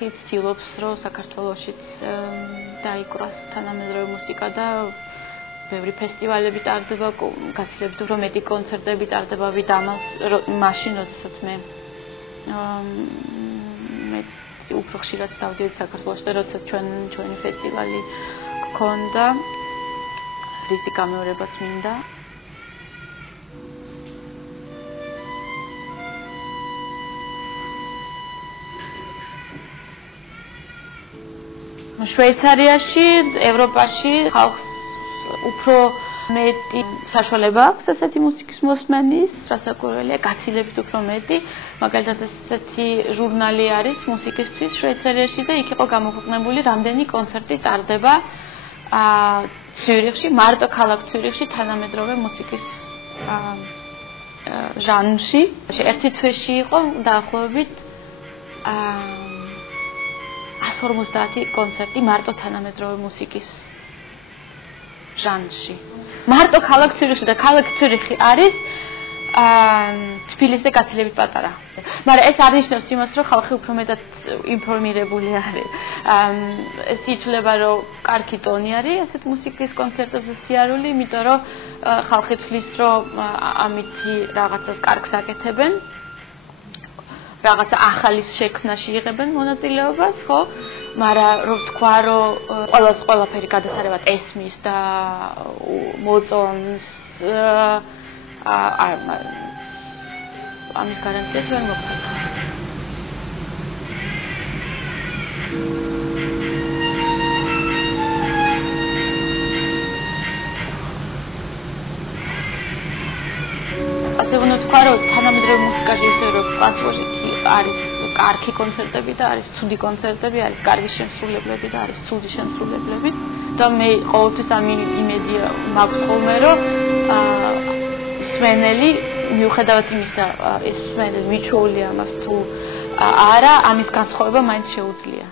ხალხი ცდილობს, რომ საქართველოშიც დაიკვრას თანამედროვე მუსიკა და ბევრი ფესტივალები ტარდება, გაცილებით უფრო მეტი კონცერტები ტარდება ვიდრე მაშინ, როდესაც მე უფრო ხშირად დავდიოდი საქართველოში და როდესაც ჩვენი ფესტივალი გქონდა, რისი გამეორებაც მინდა. შვეიცარიაში, ევროპაში ხალხს უფრო მეტი საშუალება აქვს ასეთი მუსიკის მოსმენის, რასაკვირველია, გაცილებით უფრო მეტი. მაგალითად, ასეთი ჟურნალი არის მუსიკისთვის შვეიცარიაში და იქ იყო გამოქვეყნებული რამდენი კონცერტი ტარდება ციურიხში, მარტო ქალაქ ციურიხში თანამედროვე მუსიკის ჟანრში. ერთი თვეში იყო დაახლოებით 150 კონცერტი მარტო თანამედროვე მუსიკის ჟანრში. მარტო ქალაქ ციურიხში და ქალაქ ციურიხი არის თბილისზე გაცილებით პატარა. მაგრამ ეს არ ნიშნავს იმას, რომ ხალხი უფრო მეტად ინფორმირებული არის. ეს ითვლება, რომ კარგი ტონი არის ასეთ მუსიკის კონცერტებზე სიარული, იმიტომ რომ ხალხი თვლის, რომ ამითი რაღაცას კარგს აკეთებენ. რაღაცა ახალის შექმნაში იღებენ მონაწილეობას, ხო? მაგრამ რო ვთქვა, რომ ყველაფერი გადასარევად ესმის და მოწონს ამის გარანტიას ვერ მოგცემ. ასე უნდა ვთქვა, რომ თანამედროვე მუსიკაში ისე რომ პასუხი არის კარგი კონცერტები და არის ცუდი კონცერტები, არის კარგი შემსრულებლები და არის ცუდი შემსრულებლები და მე ყოველთვის ამ იმედი მაქვს ხოლმე, რომ მსმენელი მიუხედავად იმისა, ეს მსმენელი მიჩვეულია ამას თუ არა, ამის განსხვავება მაინც შეუძლია.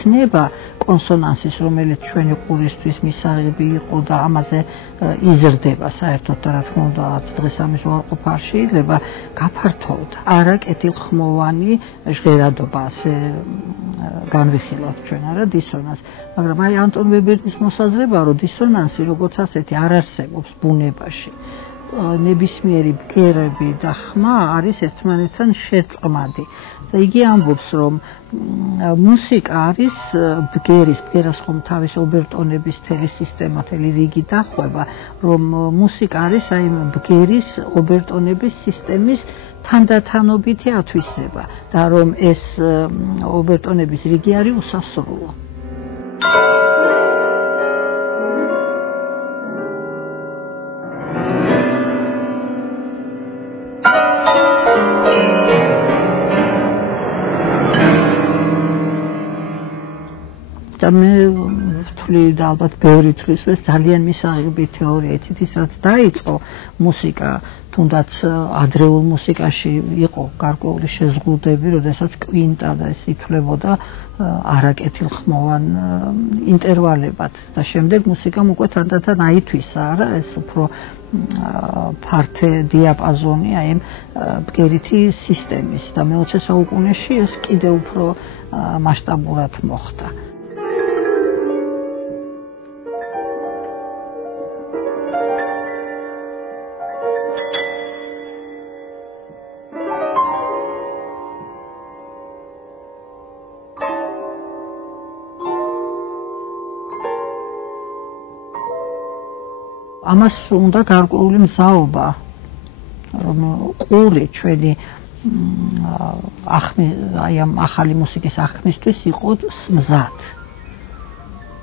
ცნება კონსონანსის, რომელიც ჩვენი ყურისთვის მისაღები იყო და ამაზე იზრდება საერთოდ და რა თქმა უნდა დღეს ამის უარყოფა არ შეიძლება გაფართოვდა. არა კეთილხმოვანი ჟღერადობა ასე განვიხილავთ ჩვენ არა დისონანსს, მაგრამ აი ანტონ ვებერნის მოსაზრება, რომ დისონანსი როგორც ასეთი არ არსებობს ბუნებაში. ნებისმიერი ბგერები და ხმა არის ერთმანეთთან შეწყმადი. და იგი ამბობს, რომ მუსიკა არის ბგერას ხომ თავის ობერტონების თელი სისტემა, თელი რიგი დახვევა, რომ მუსიკა არის აი ბგერის ობერტონების სისტემის თანდათანობითი ათვისება და რომ ეს ობერტონების რიგი არის უსასრულო. და მე ვთვლი და ალბათ ბევრი თვლის ეს ძალიან მისაღები თეორია ეთითის რაც დაიწყო მუსიკა თუნდაც ადრეულ მუსიკაში იყო გარკვეული შეზღუდვები, როდესაც კვინტა და ეს ითვლებოდა არაკეთილხმოვან ინტერვალებად და შემდეგ მუსიკამ უკვე თანდათან აითვისა, არა ეს უფრო ფართე დიაპაზონი აი ბგერითი სისტემის და მე-20 საუკუნეში ეს კიდევ უფრო მასშტაბურად მოხდა. ამას უნდა გარკვეული მზაობა, რომ ყური ჩვენი აი ამ ახალი მუსიკის ახმისთვის იყოს მზად.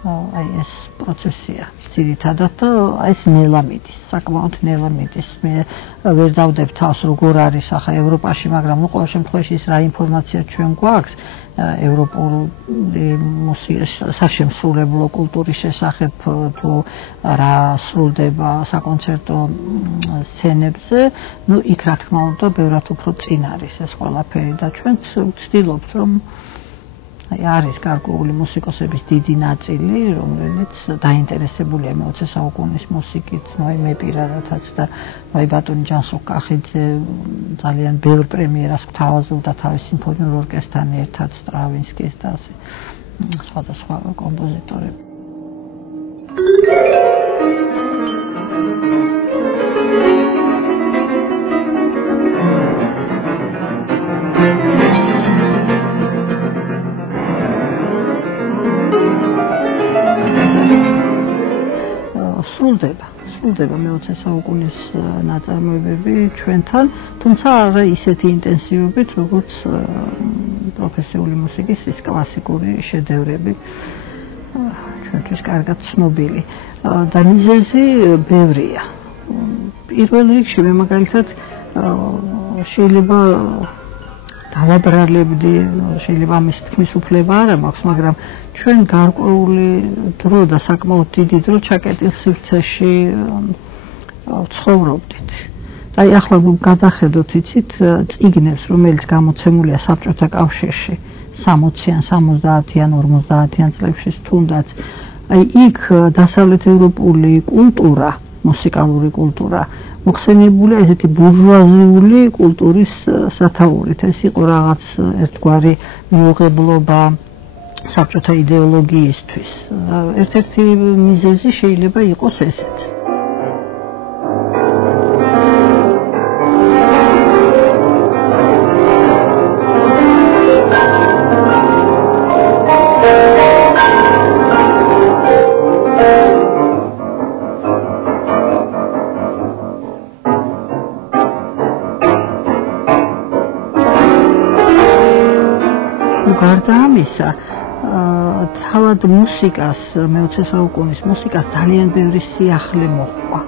აი ეს პროცესია ძირითადად და ეს ნელა მიდის, საკმაოდ ნელა მიდის. მე ვერ დავდებ თავს როგორ არის ახლა ევროპაში, მაგრამ ნუ ყოველ შემთხვევაში ის რა ინფორმაცია ჩვენ გვაქვს ევროპული მუსიკის საშემსრულებლო კულტურის შესახებ თუ რა სრულდება საკონცერტო სცენებზე, ნუ იქ რა თქმა უნდა ბევრად უფრო წინ არის ეს ყველაფერი და ჩვენც ვცდილობთ რომ არის გარკვეული მუსიკოსების დიდი ნაწილი, რომელიც დაინტერესებულია მე-20 საუკუნის მუსიკით, მე პირადადაც და ბატონი ჯანსუღ კახიძე ძალიან ბევრ პრემიერას გვთავაზობდა თავის სიმფონიურ ორკესტრთან ერთად, სტრავინსკის და ასე სხვადასხვა კომპოზიტორები. სრულდება მე-20 საუკუნის ნაწარმოებები ჩვენთან, თუმცა არა ისეთი ინტენსივობით, როგორც პროფესიული მუსიკის ის კლასიკური შედევრები ჩვენთვის კარგად ცნობილი. და მიზეზი ბევრია. პირველ რიგში მე მაგალითად შეიძლება დავაბრალებდი, შეიძლება ამის თქმის უფლება არ მაქვს, მაგრამ ჩვენ გარკვეული დრო და საკმაოდ დიდი დრო ჩაკეტილსივრცეში ცხოვრობდით. და ახლა გადახედოთ იცით წიგნებს, რომელიც გამოცემულია საბჭოთა კავშირში 60-იან, 70-იან, 50-იან წლებში თუნდაც. აი იქ დასავლეთ ევროპული კულტურა, მუსიკალური კულტურა მოხსენებულია ესეთი ბურჟუაზიული კულტურის სათაურით. ეს იყო რაღაც ერთგვარი მიუღებლობა საბჭოთა იდეოლოგიისთვის. ერთ-ერთი მიზეზი შეიძლება იყოს ესეც. გარდა ამისა, თავად მუსიკას, მე-20 საუკუნის მუსიკას ძალიან ბევრი სიახლე მოჰყვა.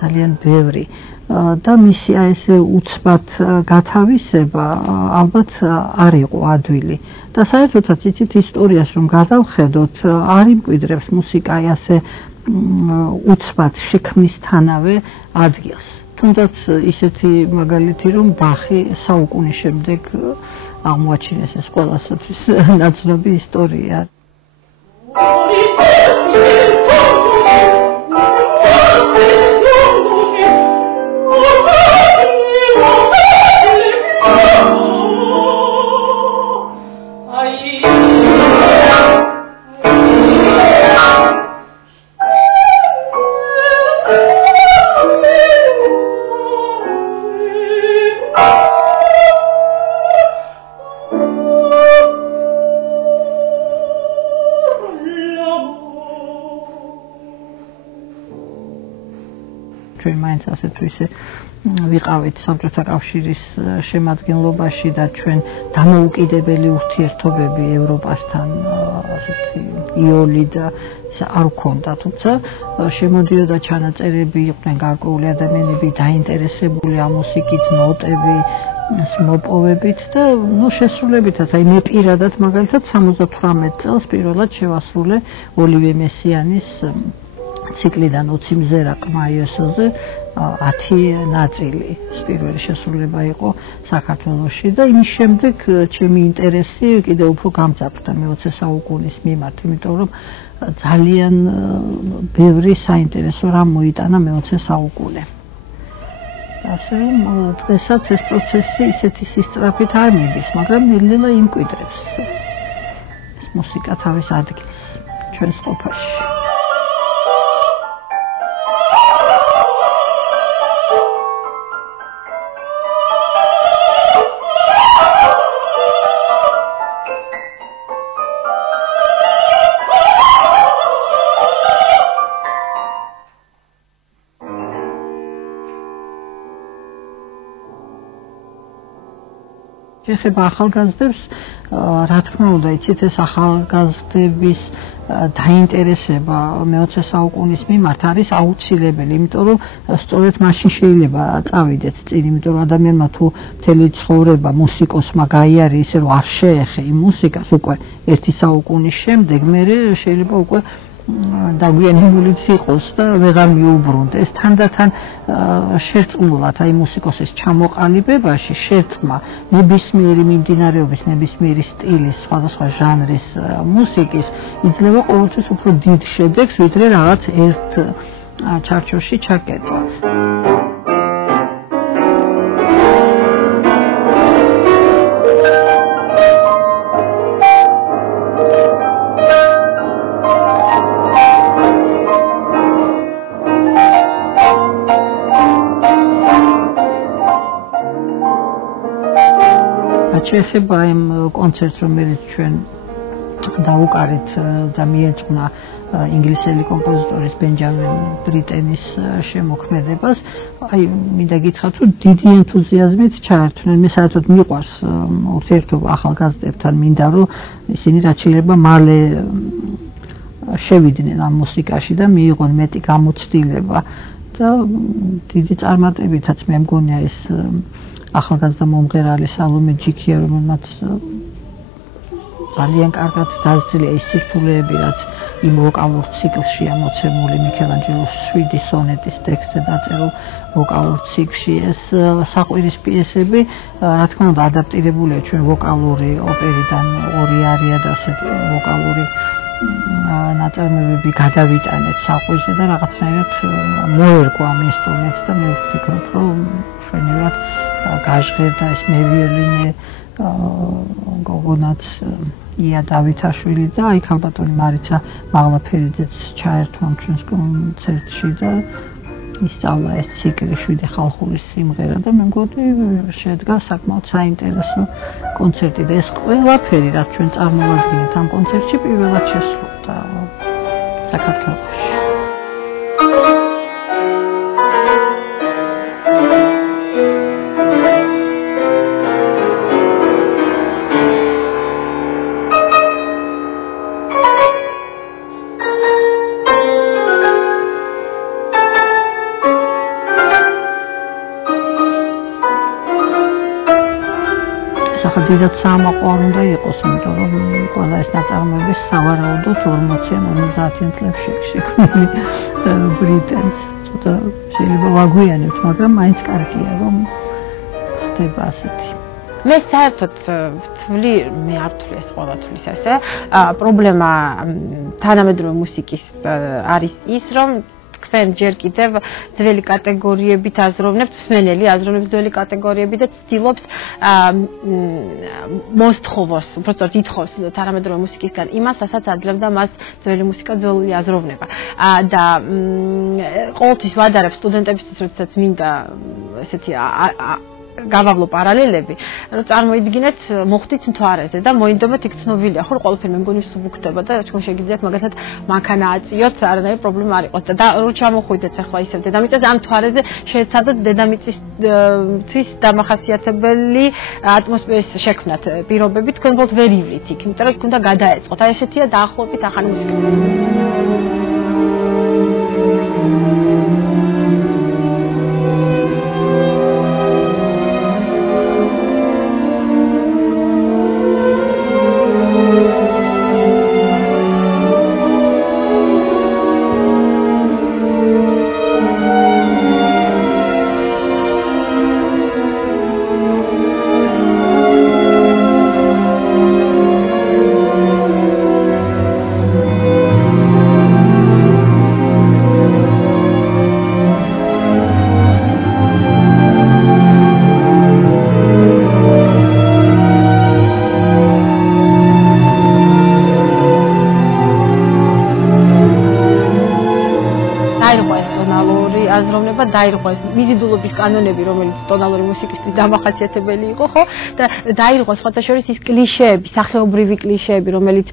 ძალიან ბევრი. და მისი ესე უცბად გათავისება ალბათ არ იყო ადვილი. და საერთოდაც იცით ისტორიას რომ გადავხედოთ, არ იმკვიდრებს მუსიკა ასე უცბად შექმნისთანავე ადგილს. თუნდაც ისეთი მაგალითი რომ ბახი საუკუნის შემდეგ აღმოაჩინეს ეს ყველასათვის ნაცნობი ისტორია. ჩვენ მაინც ასე თუ ისე ვიყავით საბჭოთა კავშირის შემადგენლობაში და ჩვენ დამოუკიდებელი ურთიერთობები ევროპასთან ასეთი იოლი და არ გქონდა, თუმცა შემოდიოდა ჩანაწერები, იყვნენ გარკვეული ადამიანები დაინტერესებული ამ მუსიკით, ნოტები მოპოვებით და შესრულებითაც, აი მე პირადად მაგალითად 78 წელს პირველად შევასრულე ოლივე მესიანის ციკლიდან 20 მზერა ყმა იესოზე 10 ნაწილი. პირველი შესრულება იყო საქართველოში და იმის შემდეგ ჩემი ინტერესი კიდევ უფრო გამძაფრდა მე-20 საუკუნის მიმართ, იმიტომ რომ ძალიან ბევრი საინტერესო რამ მოიტანა მე-20 საუკუნე. ასე რომ დღესაც ეს პროცესი ისეთი სისწრაფით არ მიდის, მაგრამ ნელ-ნელა იმკვიდრებს ეს მუსიკა თავის ადგილს ჩვენს ყოფაში. ეხება ახალგაზრდებს, რა თქმა უნდა, იცით ეს ახალგაზრდების დაინტერესება მე-20 საუკუნის მიმართ არის აუცილებელი, იმიტომ რომ სწორედ მაშინ შეიძლება წავიდეთ წინ, იმიტომ რომ ადამიანმა თუ მთელი ცხოვრება მუსიკოსმა გაიარეს ისე რომ არ შეეხე იმ მუსიკას უკვე ერთი საუკუნის შემდეგ, მე შეიძლება უკვე დაგვიანებულიც იყოს და ვეღარ მიუბრუნდეს. თანდათან შერწყმულად აი მუსიკოსის ჩამოყალიბებაში შერწყმა ნებისმიერი მიმდინარეობის, ნებისმიერი სტილის, სხვადასხვა ჟანრის მუსიკის იძლევა ყოველთვის უფრო დიდ შედეგს, ვიდრე რაღაც ერთ ჩარჩოში ჩაკეტვა. შეეხება იმ კონცერტს, რომელიც ჩვენ დავუკარით და მიეძღვნა ინგლისელი კომპოზიტორის ბენჯამინ ბრიტენის შემოქმედებას, აი მინდა გითხრათ, რომ დიდი ენთუზიაზმით ჩაერთვნენ. მე საერთოდ მიყვარს ურთიერთობა ახალგაზრდებთან, მინდა რომ ისინი რაც შეიძლება მალე შევიდნენ ამ მუსიკაში და მიიღონ მეტი გამოცდილება და დიდი წარმატებითაც მე მგონია ეს ახალგაზრდა მომღერალი სალომე ჯიქია, რომელმაც ძალიან კარგად დასძლია ის სირთულეები, რაც იმ ვოკალურ ციკლშია მოცემული მიქელანჯელოს 7 სონეტის ტექსტზე დაწერილ ვოკალურ ციკლში. ეს საყვირის პიესები, რა თქმა უნდა, ადაპტირებულია ჩვენ ვოკალური ოპერიდან, ორი არია და ასეთ ვოკალური ნაწარმოებები გადავიტანეთ საყვირზე და რაღაცნაირად მოერგო ამ ინსტრუმენტს და მე ვფიქრობ, რომ ჩვენივად გაჟღერდა ეს მევიოლინე გოგონაც ია დავითაშვილი და აი ქალბატონი მარიცა მაღლაფერიძეც ჩაერთვა ჩვენს კონცერტში და ისწავლა ეს ციკლი 7 ხალხური სიმღერა და მე მგონი შედგა საკმაოდ საინტერესო კონცერტი და ეს ყველაფერი რაც ჩვენ წარმოვადგინეთ ამ კონცერტში პირველად შესრულდა საქართველოში. დიდად საამაყო არ უნდა იყოს, იმიტომ რომ ყველა ეს ნაწარმოები სავარაუდოდ 40-50 წლებში შექმნილი ბრიტენს. ცოტა შეიძლება ვაგვიანებთ, მაგრამ მაინც კარგია, რომ ხდება ასეთი. მე საერთოდ ვთვლი, მე არ ვთვლი ეს ყოველთვის ესე. პრობლემა თანამედროვე მუსიკის არის ის, რომ თქვენ ჯერ კიდევ ძველი კატეგორიებით აზროვნებთ, მსმენელი აზროვნებს ძველი კატეგორიები და ცდილობს მოსთხოვოს, უბრალოდ ითხოვს თანამედროვე მუსიკისგან იმას, რასაც აძლევდა მას ძველი მუსიკა, ძველი აზროვნება. და ყოველთვის ვადარებ სტუდენტებისთვის, როდესაც მინდა ესეთი გავავლო პარალელები, რომ წარმოიდგინეთ, მოხვდით მთვარეზე და მოინდომეთ იქ ცნობილია, ხო, ყველაფერი მე მგონი სუბუქდება და თქვენ შეგიძლიათ მაგალითად მანქანა აწიოთ, არანაირი პრობლემა არ იყოს და რო ჩამოხვიდეთ ახლა ისევ დედამიწაზე, ამ მთვარეზე შეეცადოთ დედამიწისთვის დამახასიათებელი ატმოსფეროს შექმნათ პირობები, თქვენ ბოლოს ვერ ივლით იქ, იმიტომ რომ იქ უნდა გადაეწყოთ. აი ესეთია დაახლოებით ახალი მუსიკა. დაირღვა ეს ვიზიდულობის კანონები, რომელიც ტონალური მუსიკისთვის დამახასიათებელი იყო, ხო? და დაირღვა სხვათა შორის ის კლიშეები, სახეობრივი კლიშეები, რომელიც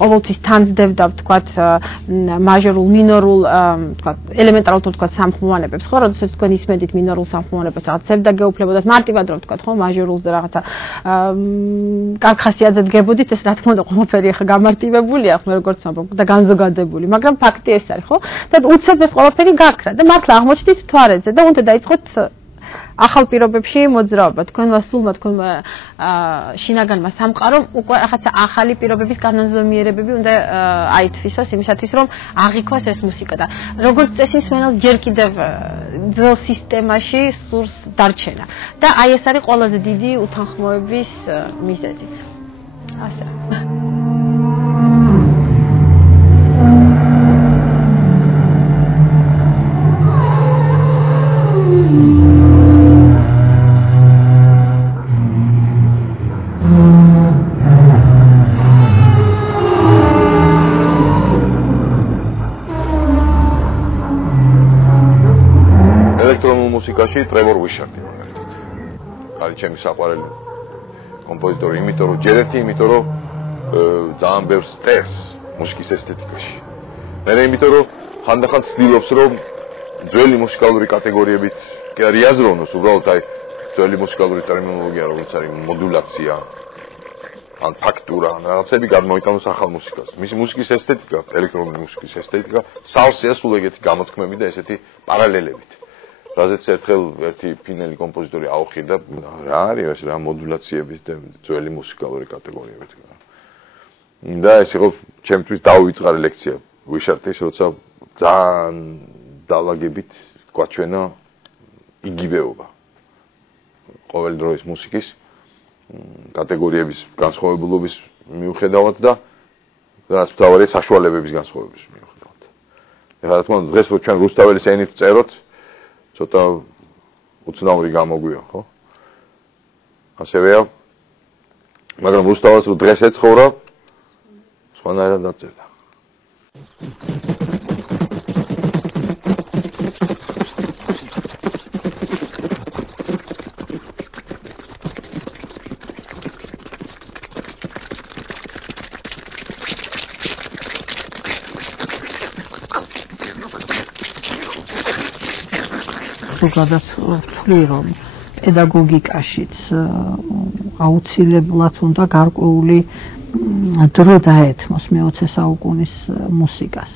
ყოველთვის თანძდებდა, ვთქვათ, მაჟორულ, მინორულ, ვთქვათ, ელემენტარულ თუ ვთქვათ, სამხმოვანებებს, ხო? როდესაც თქვენ ისმენთ მინორულ სამხმოვანებებს, რაღაც ზევდაგეუფლებოდათ, მარტივად რომ ვთქვათ, ხო, მაჟორულზე რაღაცა კარგ ხასიათზე დგებოდით, ეს რა თქმა უნდა ყველაფერი ახლა გამარტივებულია, ხო, როგორც ამბობ და განზოგადებული, მაგრამ ფაქტი ეს არის, ხო? და უცებ ეს ყველაფერი გაქრა და მართლა აღმოჩნდით თვარეზე და უნდა დაიწყოთ ახალ პირობებში მოძრაობა. თქვენმა სულმა, თქვენმა შინაგანმა სამყარომ უკვე რაღაცა ახალი პირობების განაზომიერებები უნდა აითვისოს იმისათვის, რომ აღიქვას ეს მუსიკა და როგორც წესი მსმენელს ჯერ კიდევ ძველ სისტემაში სურს დარჩენა. და აი ეს არის ყველაზე დიდი უთანხმოების მიზეზი. ასე. მუსიკაში ტრევორ უიშარდი მაგალითად. არის ჩემი საყვარელი კომპოზიტორი, იმიტომ რომ ჯერეთი, იმიტომ რომ ძალიან ბევრს წერს მუსიკის ესთეტიკაში. მე იმიტომ რომ ხანდახან ცდილობს რომ ძველი მუსიკალური კატეგორიებით კი არ იაზროვნოს, უბრალოდ აი ძველი მუსიკალური ტერმინოლოგია, როგორც არის მოდულაცია, ან ფაქტურა, რაღაცები გადმოიტანოს ახალ მუსიკას. მისი მუსიკის ესთეტიკა, ელექტრონული მუსიკის ესთეტიკა, სავსეა სულ ეგეთი გამოთქმები და ესეთი პარალელებით. რაზეც ერთხელ ერთი ფინელი კომპოზიტორი აუხიდა რა არის ეს რა მოდულაციების და ძველი მუსიკალური კატეგორიებით. და ეს იყო ჩემთვის დაუვიწყარი ლექცია უიშარტის, როცა ძალიან დალაგებით გვაჩვენა იგივეობა ყოველ დროის მუსიკის კატეგორიების განსხვავებულობის მიუხედავად და რაც მთავარია საშუალებების განსხვავების მიუხედავად. ეხლა რა თქმა უნდა დღეს რო ჩვენ რუსთაველის ენით წეროთ ცოტა უცნაური გამოგვია, ხო? ასევეა. მაგრამ რუსთავას რო დღეს ეცხოვრა, სხვანაირად დაწერდა. გადავთვლი რომ პედაგოგიკაშიც აუცილებლად უნდა გარკვეული დრო დაეთმოს მე-20 საუკუნის მუსიკას.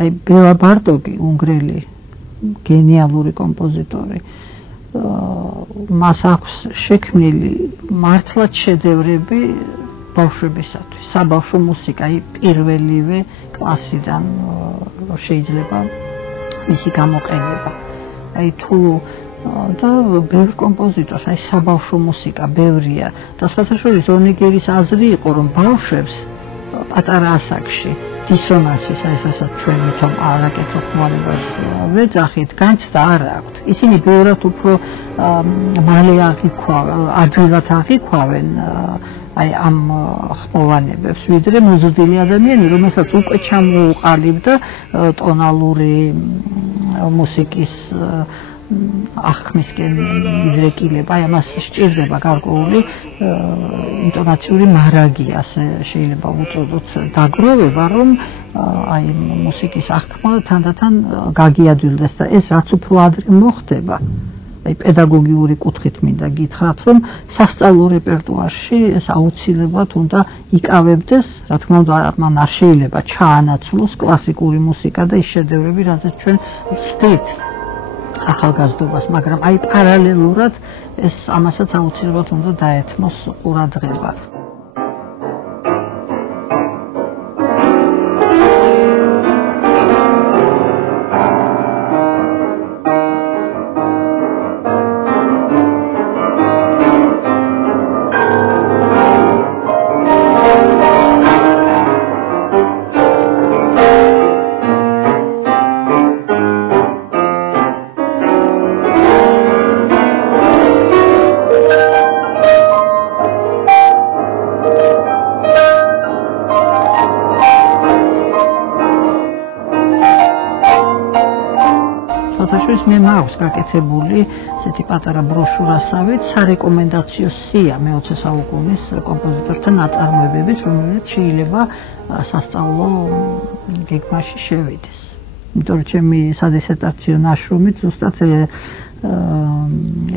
აი ბელა ბარტოკი, უნგრელი გენიალური კომპოზიტორი, მას აქვს შექმნილი მართლაც შედევრები ბავშვებისათვის. საბავშვო მუსიკა, აი პირველივე კლასიდან შეიძლება მისი გამოყენება. აი თუ და ბევრ კომპოზიტორს, აი საბავშვო მუსიკა ბევრია და სხვათაშორის ონეგერის აზრი იყო, რომ ბავშვებს პატარა ასაკში დისონანსის, აი რასაც ჩვენ ვითომ არაკეთილ ხმარებას ვეძახით, განცდა არ აქვთ. ისინი ბევრად უფრო მალე ადვილად აღიქვავენ აი ამ ხმოვანებებს, ვიდრე მოზრდილი ადამიანი, რომელსაც უკვე ჩამოუყალიბდა ტონალური მუსიკის ახქმისკენ მიდრეკილება, აი ამას სჭირდება გარკვეული ინტონაციური მარაგი, ასე შეიძლება უწოდოთ დაგროვება, რომ აი მუსიკის ახქმა თანდათან გაგიადვილდეს და ეს რაც უფრო ადრე მოხდება. აი პედაგოგიური კუთხით მინდა გითხრათ, რომ სასწავლო რეპერტუარში ეს აუცილებლად უნდა იკავებდეს, რა თქმა უნდა, მან არ შეიძლება ჩაანაცვლოს კლასიკური მუსიკა და ის შედევრები, რაზეც ჩვენ ვცდით ახალგაზრდობას, მაგრამ აი პარალელურად ეს ამასაც აუცილებლად უნდა დაეთმოს ყურადღება. აქვს გაკეთებული ესეთი პატარა ბროშურასავით სარეკომენდაციო სია მე-20 საუკუნის კომპოზიტორთა ნაწარმოებებით, რომელიც შეიძლება სასწავლო გეგმაში შევიდეს. იმიტომ რომ ჩემი სადისერტაციო ნაშრომი ზუსტად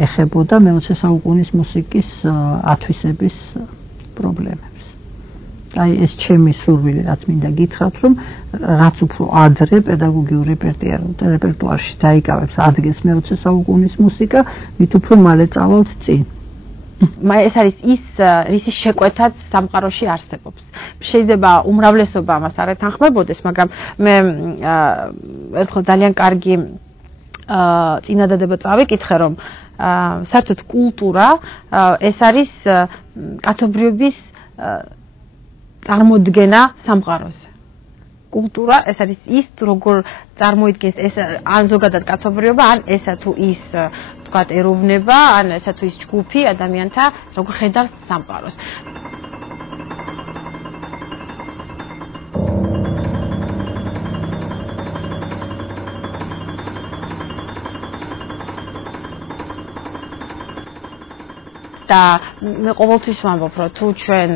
ეხებოდა მე-20 საუკუნის მუსიკის ათვისების პრობლემებს. აი ეს ჩემი სურვილი რაც მინდა გითხრათ რომ რაც უფრო ადრე პედაგოგიურ რეპერტუარში დაიკავებს ადგილს მე-20 საუკუნის მუსიკა, მით უფრო მალე წავალთ წინ. ეს არის ის რისი შეკვეთაც სამყაროში არსებობს. შეიძლება უმრავლესობა ამას არ ეთანხმებოდეს, მაგრამ მე ერთხელ ძალიან კარგი წინადადება წავიკითხე, რომ საერთოდ კულტურა ეს არის კაცობრიობის წარმოდგენა სამყაროზე. კულტურა ეს არის ის როგორ წარმოიდგენს ეს ან ზოგადად კაცობრიობა, ან ესა თუ ის თქვათ ეროვნება, ან ესა თუ ის ჯგუფი ადამიანთა როგორ ხედავს სამყაროს. და მე ყოველთვის ვამბობ, რომ თუ ჩვენ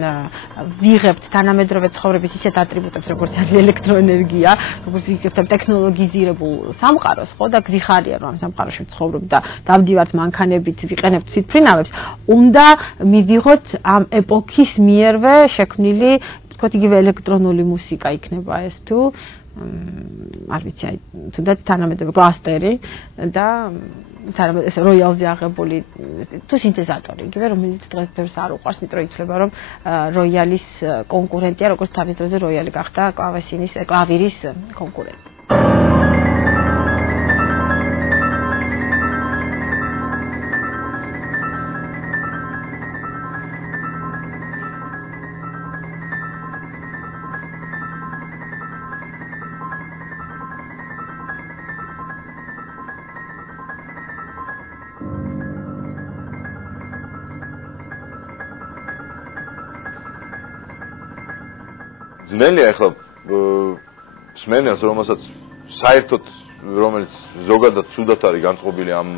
ვიღებთ თანამედროვე ცხოვრების ისეთ ატრიბუტებს, როგორც არის ელექტროენერგია, როგორც ვიღებთ ტექნოლოგიზირებულ სამყაროს, ხო და გვიხარია, რომ ამ სამყაროში ვცხოვრობ და დავდივართ მანქანებით, ვიყენებთ თვითმფრინავებს, უნდა მივიღოთ ამ ეპოქის მიერვე შექმნილი, თქოთ იგივე ელექტრონული მუსიკა იქნება ეს თუ არ ვიცი, აი თუნდაც თანამედროვე გლასტერი და ეს როიალზე აღებული თუ სინთეზატორი, იგივე რომელიც დღეს ბევრს არ უყვარს, იმიტომ რომ ითვლება რომ როიალის კონკურენტია, როგორც თავის დროზე როიალი გახდა კლავირის კონკურენტი. ძნელია ახლა სმენელს რომელსაც საერთოდ რომელიც ზოგადად ცუდად არის განწყობილი ამ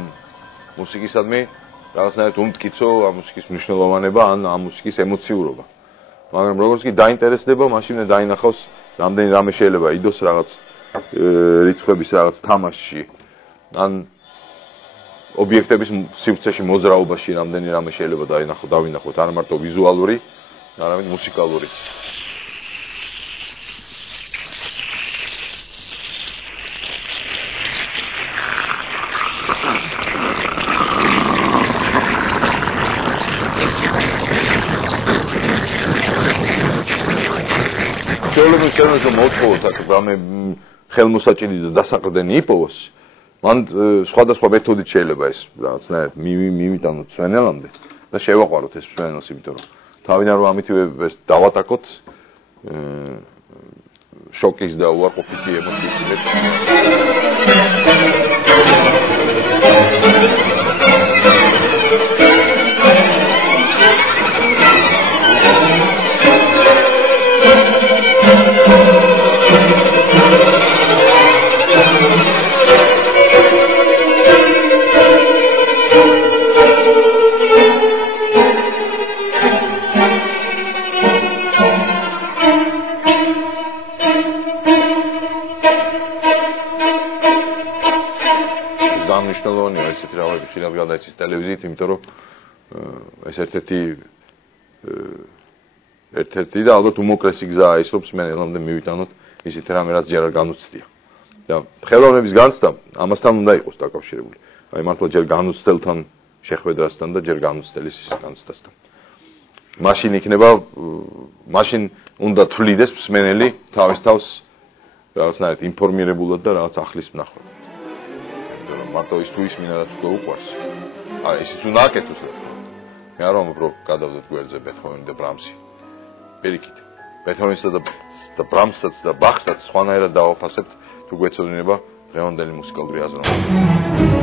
მუსიკისადმი რაღაცნაირად უმტკიცო ამ მუსიკის მნიშვნელოვანება ან ამ მუსიკის ემოციურობა. მაგრამ როგორც კი დაინტერესდება, მაშინ დაინახავს რამდენი რამე შეიძლება იდოს რაღაც რიცხვების რაღაც თამაშში ან ობიექტების სივრცეში მოძრაობაში რამდენი რამე შეიძლება დავინახოთ არ მარტო ვიზუალური, არამედ მუსიკალური. ჩვეულებრივ შემოძლო მოთხოვოთ აქ რამე ხელმოსაჭირი და დასაყრდენი იპოვოს. მან სხვადასხვა მეთოდით შეიძლება ეს რაღაცნაირად მივიტანოთ სვენელამდე და შევაყვაროთ ეს სვენელს, იმიტომ რომ თავიდან რომ ამით ეს დავატაკოთ შოკის და უარყოფითი ემოციის მნიშვნელოვანია ესეთი რაღაცები ხშირად გადაიცის ტელევიზიით, იმიტომ რომ ეს ერთ-ერთი და ალბათ უმოკლესი გზაა ის, რომ სმენელამდე მივიტანოთ ისეთ რამე, რაც ჯერ არ განუცდია. და ხელოვნების განცდა ამასთან უნდა იყოს დაკავშირებული. აი მართლა ჯერ განუცდელთან შეხვედრასთან და ჯერ განუცდელის განცდასთან. მაშინ უნდა თვლიდეს მსმენელი თავის თავს რაღაცნაირად ინფორმირებულად და რაღაც ახლის მნახველად. მარტო ის თუ ისმინა რაც უკვე უყვარს. აი ისიც უნდა აკეთოს. მე არ ვამბობ რომ გადავდოთ გვერდზე ბეთჰოვენი და ბრამსი. პირიქით. ბეთჰოვენსა და ბრამსაც და ბახსაც სხვანაირად დავაფასებთ თუ გვეცოდინება დღევანდელი მუსიკალური აზროვნება.